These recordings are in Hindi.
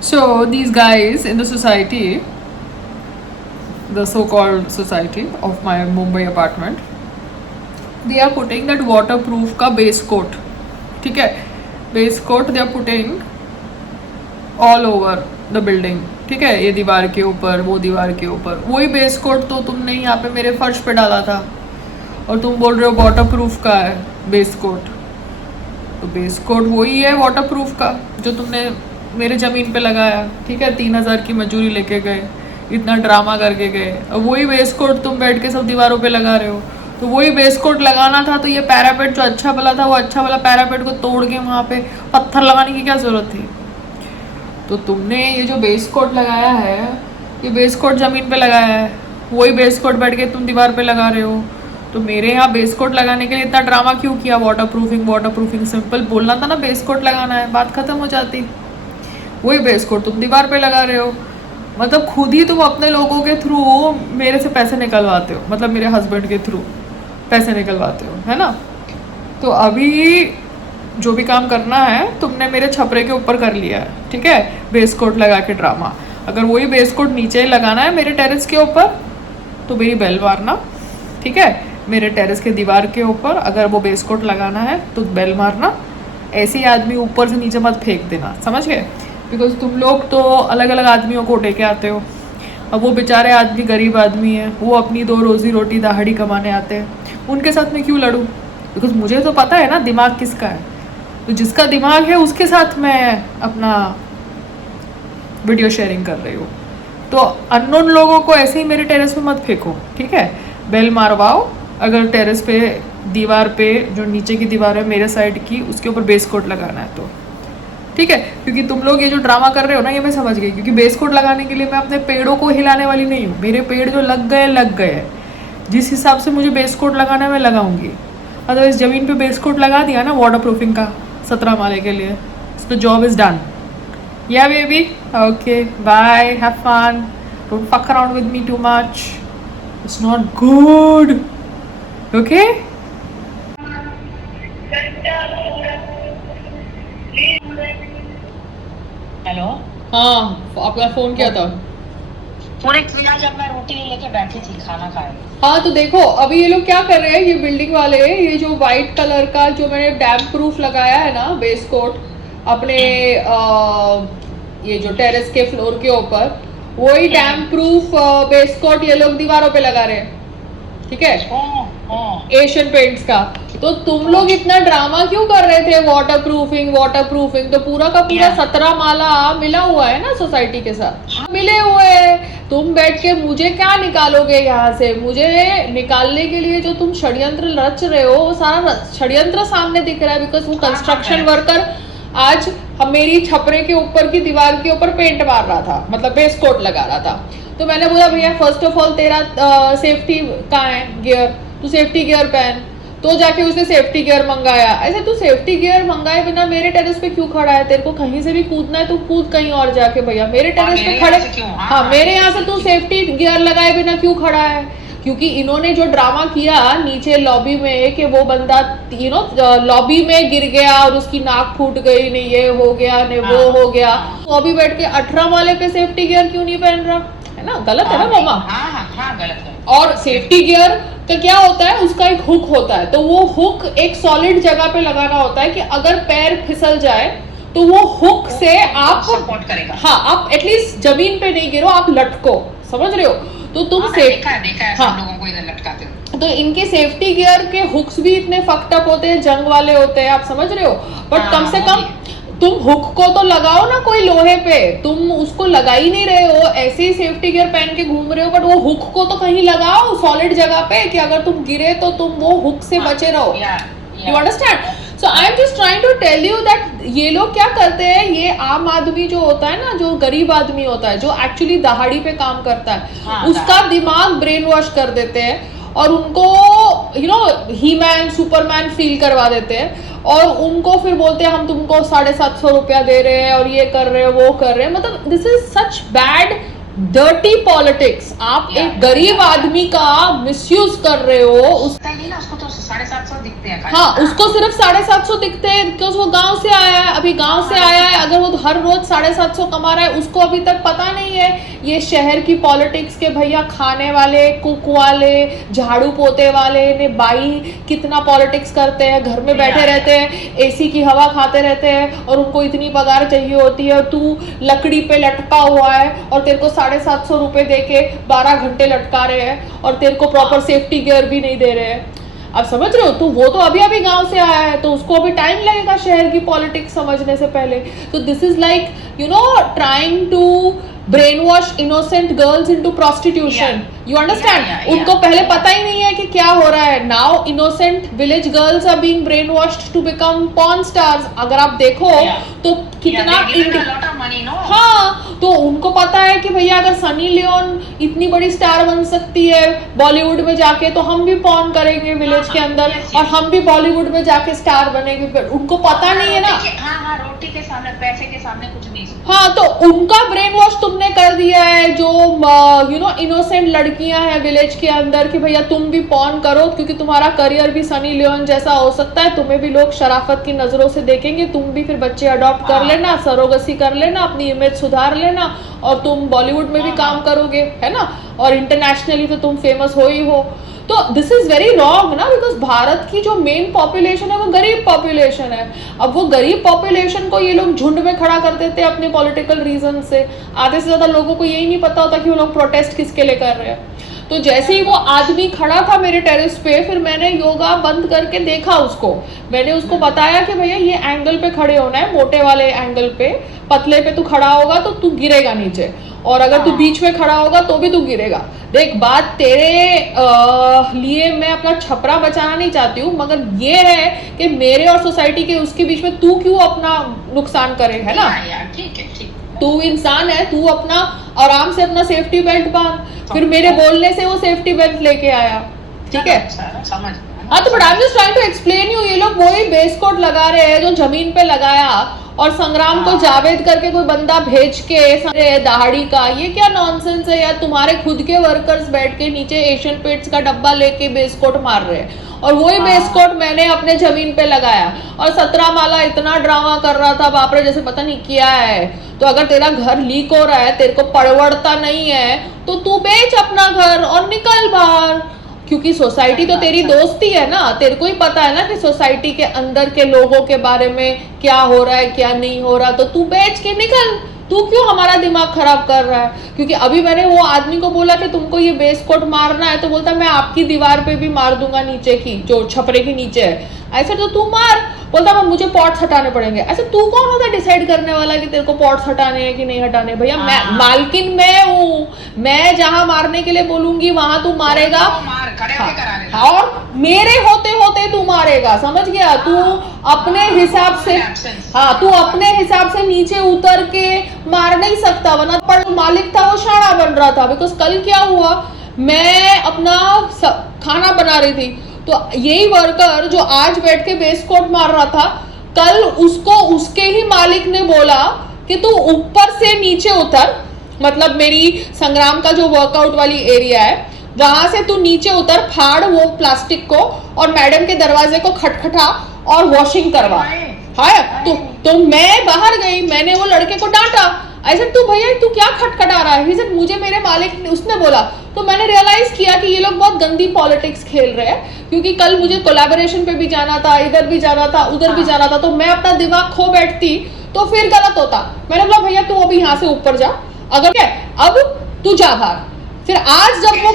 So these guys in the society, the so-called society of my Mumbai apartment, they are putting that waterproof का base coat. ठीक है, base coat they are putting all over the building. ठीक है, ये दीवार के ऊपर, वो दीवार के ऊपर. वही बेस कोट तो तुमने यहाँ पे मेरे फर्श पे डाला था और तुम बोल रहे हो वाटरप्रूफ का है बेस कोट. तो बेस कोट वही है वाटरप्रूफ का जो तुमने मेरे ज़मीन पे लगाया. ठीक है, 3,000 की मजदूरी लेके गए, इतना ड्रामा करके गए, और वही बेस कोट तुम बैठ के सब दीवारों पे लगा रहे हो. तो वही बेस कोट लगाना था, तो ये पैरापेट जो अच्छा वाला था, वो अच्छा वाला पैरापेट को तोड़ के वहाँ पे पत्थर लगाने की क्या ज़रूरत थी. तो तुमने ये जो बेस कोट लगाया है, ये बेस कोट ज़मीन पे लगाया है, वही बेस कोट बैठ के तुम दीवार पे लगा रहे हो. तो मेरे यहाँ बेस कोट लगाने के लिए इतना ड्रामा क्यों किया. वाटरप्रूफिंग सिंपल बोलना था ना, बेस कोट लगाना है, बात ख़त्म हो जाती. वही बेस कोट तुम दीवार पे लगा रहे हो. मतलब खुद ही तुम अपने लोगों के थ्रू मेरे से पैसे निकलवाते हो, मतलब मेरे हस्बैंड के थ्रू पैसे निकलवाते हो, है ना. तो अभी जो भी काम करना है तुमने मेरे छपरे के ऊपर कर लिया है. ठीक है, बेस कोट लगा के ड्रामा. अगर वही बेस कोट नीचे लगाना है मेरे टेरेस के ऊपर, तो मेरी बेल मारना. ठीक है, मेरे टेरेस के दीवार के ऊपर अगर वो बेस कोट लगाना है तो बेल मारना. ऐसे ही आदमी ऊपर से नीचे मत फेंक देना, समझ गए. बिकॉज तुम लोग तो अलग अलग आदमियों को उठे के आते हो. अब वो बेचारे आदमी गरीब आदमी है, वो अपनी 2 रोज़ी रोटी दहाड़ी कमाने आते हैं. उनके साथ मैं क्यों लड़ूँ. बिकॉज मुझे तो पता है ना दिमाग किसका है. तो जिसका दिमाग है उसके साथ मैं अपना वीडियो शेयरिंग कर रही हूँ. तो अननोन लोगों को ऐसे ही मेरे टेरेस पे मत फेंको. ठीक है, बेल मारवाओ. अगर टेरेस पे दीवार पे जो नीचे की दीवार है मेरे साइड की, उसके ऊपर बेस कोट लगाना है तो ठीक है. क्योंकि तुम लोग ये जो ड्रामा कर रहे हो ना, ये मैं समझ गई. क्योंकि बेस कोट लगाने के लिए मैं अपने पेड़ों को हिलाने वाली नहीं हूँ. मेरे पेड़ जो लग गए. जिस हिसाब से मुझे बेस कोट लगाना है मैं लगाऊंगी. अदरवाइज ज़मीन पे बेस कोट लगा दिया ना वाटर प्रूफिंग का 17 माले के लिए, तो job is done. Yeah baby, okay bye, have fun, don't fuck around with me too much, it's not good. Okay. Hello. हाँ, आपका फ़ोन किया था. पूरे किया जब मैं रोटी लेके बैठी थी खाना खाए. हाँ, तो देखो अभी ये लोग क्या कर रहे हैं, ये बिल्डिंग वाले, ये जो वाइट कलर का जो मैंने डैम्प प्रूफ लगाया है ना बेस कोट अपने ये जो टेरेस के फ्लोर के ऊपर, वही डैम्प प्रूफ बेस कोट ये लोग दीवारों पे लगा रहे हैं. ठीक है, एशियन पेंट्स का. तो तुम लोग इतना ड्रामा क्यों कर रहे थे वाटरप्रूफिंग. तो पूरा का पूरा 17 माला मिला हुआ है ना सोसाइटी के साथ, मिले हुए. तुम बैठ के मुझे क्या निकालोगे यहाँ से. मुझे निकालने के लिए जो तुम षड्यंत्र रच रहे हो, वो सारा षड्यंत्र सामने दिख रहा है. बिकॉज वो कंस्ट्रक्शन वर्कर आज हम मेरी छपरे के ऊपर की दीवार के ऊपर पेंट मार रहा था, मतलब बेस कोट लगा रहा था. तो मैंने बोला भैया फर्स्ट ऑफ ऑल तेरा सेफ्टी कहाँ है गियर, तू सेफ्टी गियर पहन. तो जाके उसने सेफ्टी गियर मंगाया. ऐसे तू सेफ्टी गियर मंगाए बिना मेरे टेरेस पे क्यों खड़ा है. तेरे को कहीं से भी कूदना है तो कूद कहीं और जाके. भैया मेरे टेरेस पे खड़े, हाँ मेरे यहाँ से तू सेफ्टी गियर लगाए बिना क्यों खड़ा है. क्योंकि इन्होंने जो ड्रामा किया नीचे लॉबी में कि वो बंदा लॉबी में गिर गया और उसकी नाक फूट गई, नहीं ये हो गया, नहीं वो हो गया. तो अभी बैठ के 18 वाले पे सेफ्टी गियर क्यों नहीं पहन रहा है ना. गलत है ना मामा. हाँ गलत है. और सेफ्टी गियर का क्या होता है, उसका एक हुक होता है. तो वो हुक एक सॉलिड जगह पे लगाना होता है कि अगर पैर फिसल जाए तो वो हुक से आप सपोर्ट करेगा. हाँ, आप एटलीस्ट जमीन पे नहीं गिरो, आप लटको. समझ रहे हो. तो तुम देखा है हाँ, सब लोगों को इधर लटकाते हो. तो इनके सेफ्टी गियर के हुक्स भी इतने फक्ड अप होते हैं, जंग वाले होते हैं, आप समझ रहे हो. बट कम से कम तुम हुक को तो लगाओ ना कोई लोहे पे. तुम उसको लगा ही नहीं रहे हो, ऐसे ही सेफ्टी गियर पहन के घूम रहे हो. बट वो हुक को तो कहीं लगाओ सॉलिड जगह पे कि अगर तुम गिरे तो तुम वो हुक से बचे रहो. You understand. So I am just trying to tell you that ये लोग क्या करते हैं. ये आम आदमी जो होता है ना, जो गरीब आदमी होता है, जो एक्चुअली दहाड़ी पे काम करता है, उसका दिमाग ब्रेन वॉश कर देते हैं और उनको ही मैन सुपरमैन फील करवा देते हैं. और उनको फिर बोलते हैं हम तुमको 750 रुपया दे रहे हैं और ये कर रहे हैं वो कर रहे हैं. मतलब this is such bad dirty politics, आप एक गरीब आदमी का मिसयूज कर रहे हो। पता ही नहीं ना उसको, तो 750 दिखते हैं। हाँ, उसको सिर्फ 750 दिखते हैं बिकॉज वो गांव से आया है, अभी गांव से आया है। अगर वो हर रोज 750 कमा रहा है, उसको अभी तक पता नहीं है ये शहर की पॉलिटिक्स के भैया खाने वाले, कुक वाले, झाड़ू पोते वाले ने बाई कितना पॉलिटिक्स करते हैं, घर में बैठे रहते हैं, एसी की हवा खाते रहते हैं और उनको इतनी पगार चाहिए होती है। और तू लकड़ी पे लटका हुआ है और तेरे को 750 रुपए दे के 12 घंटे लटका रहे हैं और तेरे को प्रॉपर सेफ्टी गियर भी नहीं दे रहे हैं। आप समझ रहे हो? तो वो तो अभी अभी गांव से आया है, तो उसको अभी टाइम लगेगा शहर की पॉलिटिक्स समझने से पहले। तो this is like trying to brainwash innocent girls into prostitution. You understand? उनको पहले पता ही नहीं है कि क्या हो रहा है। Now innocent village girls are being brainwashed to become porn stars. अगर आप देखो तो कितना हाँ, तो उनको पता है कि भैया अगर सनी लियोन इतनी बड़ी स्टार बन सकती है बॉलीवुड में जाके, तो हम भी पॉर्न करेंगे विलेज के अंदर और हम भी बॉलीवुड में जाके स्टार बनेंगे। उनको पता नहीं है ना। हाँ, रोटी के सामने, पैसे के सामने कुछ नहीं। हाँ, तो उनका ब्रेन वॉश तुमने कर दिया है। जो इनोसेंट लड़कियां हैं विलेज के अंदर कि भैया तुम भी पॉर्न करो क्योंकि तुम्हारा करियर भी सनी लियोन जैसा हो सकता है, तुम्हें भी लोग शराफत की नजरों से देखेंगे, तुम भी फिर बच्चे अडॉप्ट कर लेना, सरोगसी कर लेना, अपनी इमेज सुधार लेना और तुम बॉलीवुड में भी काम करोगे, है ना, और इंटरनेशनली तो तुम फेमस हो ही हो। तो दिस इज वेरी रॉन्ग ना, बिकॉज भारत की जो मेन पॉपुलेशन है वो गरीब पॉपुलेशन है। अब वो गरीब पॉपुलेशन को ये लोग झुंड में खड़ा कर देते हैं अपने पॉलिटिकल रीजन से। आधे से ज्यादा लोगों को यही नहीं पता होता कि वो लोग प्रोटेस्ट किसके लिए कर रहे हैं। तो जैसे ही वो आदमी खड़ा था मेरे टेरेस पे, फिर मैंने योगा बंद करके देखा उसको। मैंने उसको बताया कि भैया ये एंगल पे खड़े होना है, मोटे वाले एंगल पे, पतले पे तू खड़ा होगा तो तू गिरेगा नीचे, और अगर तू बीच में खड़ा होगा तो भी तू गिरेगा। देख, बात तेरे लिए मैं अपना छपरा बचाना नहीं चाहती हूँ, मगर ये है कि मेरे और सोसाइटी के उसके बीच में तू क्यों अपना नुकसान करे, है ना। ठीक है। तू इंसान है, तू अपना आराम से अपना सेफ्टी बेल्ट बांध। फिर मेरे बोलने से वो सेफ्टी बेल्ट लेके आया, ठीक है। समझ। हाँ, तो but I am just trying to explain you. ये लोग वही बेस कोट लगा रहे हैं जो जमीन पे लगाया, और संग्राम को जावेद करके कोई बंदा भेज के दहाड़ी का, ये क्या नॉनसेंस है यार। तुम्हारे खुद के वर्कर्स बैठ के नीचे एशियन पेंट्स का डब्बा लेके बेस कोट मार रहे हैं, और वही बेस कोट मैंने अपने जमीन पे लगाया। और 17 माला इतना ड्रामा कर रहा था बाप रे, जैसे पता नहीं क्या है। तो अगर तेरा घर लीक हो रहा है, तेरे को पड़वड़ता नहीं है, तो तू बेच अपना घर और निकल बाहर, क्योंकि सोसाइटी तो तेरी दोस्ती है ना। तेरे को ही पता है ना कि सोसाइटी के अंदर के लोगों के बारे में क्या हो रहा है क्या नहीं हो रहा। तो तू बेच के निकल, तू क्यों हमारा दिमाग खराब कर रहा है। क्योंकि अभी मैंने वो आदमी को बोला कि तुमको ये बेस कोट मारना है, तो बोलता मैं आपकी दीवार पे भी मार दूंगा, नीचे की जो छपरे के नीचे है। ऐसे तो तू मार, बोलता मैं मुझे पॉट्स हटाने पड़ेंगे। ऐसे तू कौन होता है डिसाइड करने वाला कि तेरे को पॉट्स हटाने हैं कि नहीं हटाने। भैया मैं मालकिन मैं हूँ, मैं जहां मारने के लिए बोलूंगी वहां तू मारेगा, और मेरे होते होते तू मारेगा, समझ गया। तू अपने हिसाब से, हाँ, तू अपने हिसाब से नीचे उतर के मार नहीं सकता, वरना पर मालिक था वो शाणा बन रहा था। बिकॉज कल क्या हुआ, मैं अपना खाना बना रही थी, तो यही वर्कर जो आज बैठ के बेस कोट मार रहा था, कल उसको उसके ही मालिक ने बोला कि तू ऊपर से नीचे उतर, मतलब मेरी संग्राम का जो वर्कआउट वाली एरिया है वहां से तू नीचे उतर, फाड़ वो प्लास्टिक को और मैडम के दरवाजे को खटखटा और वॉशिंग करवा। हाँ, तो मैं बाहर गई, मैंने वो लड़के को डांटा, ऐसे तू भैया तू क्या खटखटा रहा है। मुझे मेरे मालिक ने उसने बोला, तो मैंने रियलाइज किया कि ये लोग बहुत गंदी पॉलिटिक्स खेल रहे हैं। क्योंकि कल मुझे कोलैबोरेशन पे भी जाना था, इधर भी जाना था, उधर भी जाना था, तो मैं अपना दिमाग खो बैठती तो फिर गलत होता। मैंने बोला भैया तू अभी यहाँ से ऊपर जा, अगर क्या अब तू जा बाहर। फिर आज जब वो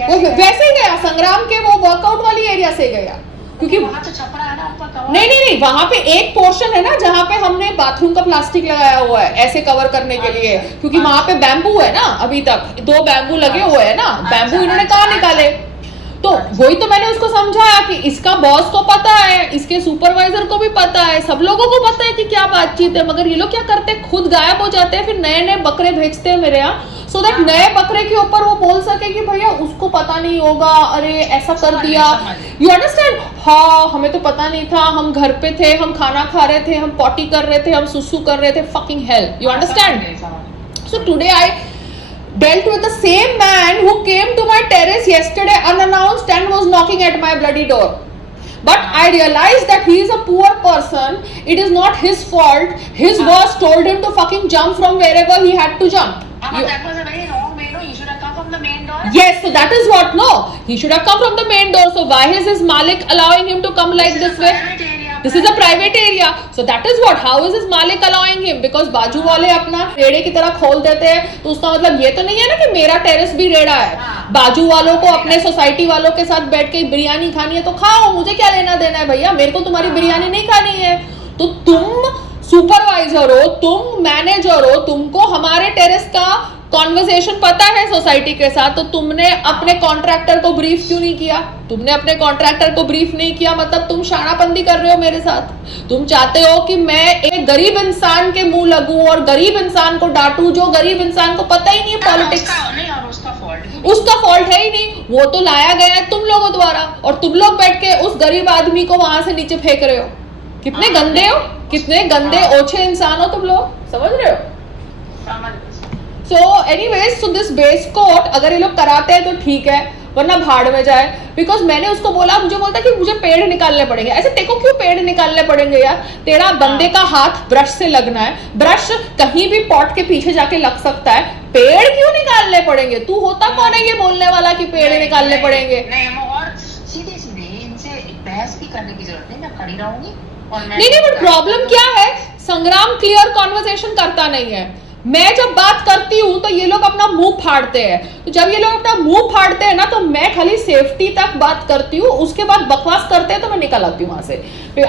वैसे ही गया, संग्राम के वो वर्कआउट वाली एरिया से गया, क्योंकि वहां तो छपरा है ना ऊपर। नहीं, वहां पे एक पोर्शन है ना जहाँ पे हमने बाथरूम का प्लास्टिक लगाया हुआ है ऐसे कवर करने के लिए, क्योंकि वहां पे बैम्बू है ना, अभी तक 2 बैम्बू लगे हुए हैं ना, बैम्बू इन्होंने कहाँ निकाले। तो वही तो मैंने उसको समझाया कि इसका बॉस को पता है, इसके सुपरवाइजर को भी पता है, सब लोगों को पता है कि क्या बातचीत है, मगर ये लोग क्या करते हैं, खुद गायब हो जाते हैं, फिर नए नए बकरे भेजते हैं मेरे यहाँ, सो दैट नए बकरे के ऊपर वो बोल सके कि भैया उसको पता नहीं होगा, अरे ऐसा कर दिया। You understand? हाँ, हमें तो पता नहीं था, हम घर पे थे, हम खाना खा रहे थे, हम पॉटी कर रहे थे, हम सुसु कर रहे थे, fucking hell. You understand? So today I dealt with the same man who came to my terrace yesterday unannounced and was knocking at my bloody door. But I realized that he is a poor person. It is not his fault. His boss told him to fucking jump from wherever he had to jump. But that was a very wrong way, no? You should have come from the main door. Yes, so that is what, no. He should have come from the main door. So why is his Malik allowing him to come like this way? Private area. This is a private area. So that is what. How is his Malik allowing him? Because बाजू वाले अपना रेड़े की तरह खोल देते हैं, तो उसका मतलब ये तो नहीं है ना कि मेरा टेरेस भी रेड़ा है. बाजू वालों को अपने सोसाइटी वालों के साथ बैठ के बिरयानी खानी है तो खाओ, मुझे क्या लेना देना है भैया. मेरे को तुम्हारी बिरयानी नहीं खानी है. तो तुम सुपरवाइजर हो, तुम मैनेजर हो, तुमको हमारे टेरेस का कॉन्वर्सेशन पता है सोसाइटी के साथ, तो तुमने अपने कॉन्ट्रैक्टर को ब्रीफ क्यों नहीं किया? तुमने अपने कॉन्ट्रैक्टर को ब्रीफ नहीं किया, मतलब तुम शानापंदी कर रहे हो मेरे साथ. तुम चाहते हो कि मैं एक गरीब इंसान के मुंह लगूं और गरीब इंसान को डांटूं, जो गरीब इंसान को पता ही नहीं है पॉलिटिक्स. उसका फॉल्ट है ही नहीं, वो तो लाया गया है तुम लोगों द्वारा, और तुम लोग बैठ के उस गरीब आदमी को वहां से नीचे फेंक रहे हो. कितने गंदे हो, कितने गंदे ओछे इंसान हो तुम लोग, समझ रहे हो? So anyways, so this base coat अगर ये लोग कराते हैं तो ठीक है, वरना भाड़ में जाए. बिकॉज मैंने उसको बोला, मुझे बोलता कि मुझे पेड़ निकालने पड़ेंगे. ऐसे तेको क्यों पेड़ निकालने पड़ेंगे यार? तेरा बंदे का हाथ ब्रश से लगना है, ब्रश कहीं भी पॉट के पीछे जाके लग सकता है, पेड़ क्यों निकालने पड़ेंगे? तू होता कौन है ये बोलने वाला कि पेड़ निकालने पड़ेंगे? और सीधे सीधे इनसे बहस भी करने की जरूरत नहीं, मैं खड़ी रहूंगी. नहीं, बट प्रॉब्लम क्या है, संग्राम क्लियर कॉन्वर्सेशन करता नहीं है. मैं जब बात करती हूँ तो ये लोग अपना मुंह फाड़ते हैं. तो जब ये लोग अपना मुंह फाड़ते हैं ना, तो मैं खाली सेफ्टी तक बात करती हूँ, उसके बाद बकवास करते हैं तो मैं निकल आती हूँ वहां से.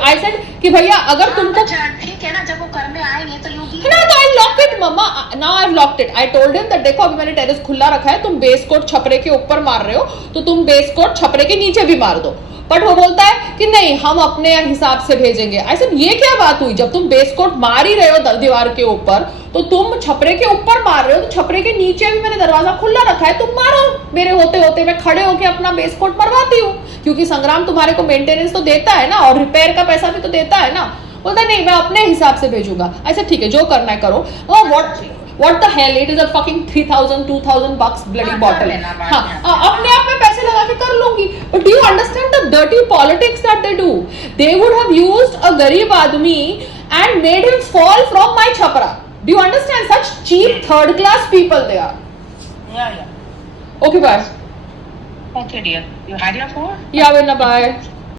आई सेड कि भैया अगर तुमको ठीक है ना, जब वो करने आएंगे तो यूं ना, तो I lock it mamma, now I locked it. I told him that देखो अभी मैंने टेरेस खुला रखा है, तुम बेस कोट छपरे के ऊपर मार रहे हो तो तुम बेस कोट छपरे के नीचे भी मार दो. बट वो बोलता है कि नहीं, हम अपने हिसाब से भेजेंगे. ऐसे ये क्या बात हुई? जब तुम बेस कोट मार ही रहे हो दीवार के ऊपर, तो तुम छपरे के ऊपर मार रहे हो, तो छपरे के नीचे भी मैंने दरवाजा खुला रखा है, तुम मारो. मेरे होते होते मैं खड़े होके अपना बेस कोट मरवाती हूँ, क्योंकि संग्राम तुम्हारे को मेंटेनेंस तो देता है ना, और रिपेयर का पैसा भी तो देता है ना. बोलता नहीं, मैं अपने हिसाब से भेजूंगा. ऐसा ठीक है, जो करना है करो. What the hell? It is a fucking 3,000, 2,000 bucks bloody bottle. हाँ, अपने आप में पैसे लगा के कर लूंगी. But do you understand the dirty politics that they do? They would have used a गरीब आदमी and made him fall from my chapra. Do you understand? Such cheap third class people they are. Yeah. Okay, bye. Okay, dear. You had your phone? Yeah, Vinna, bye.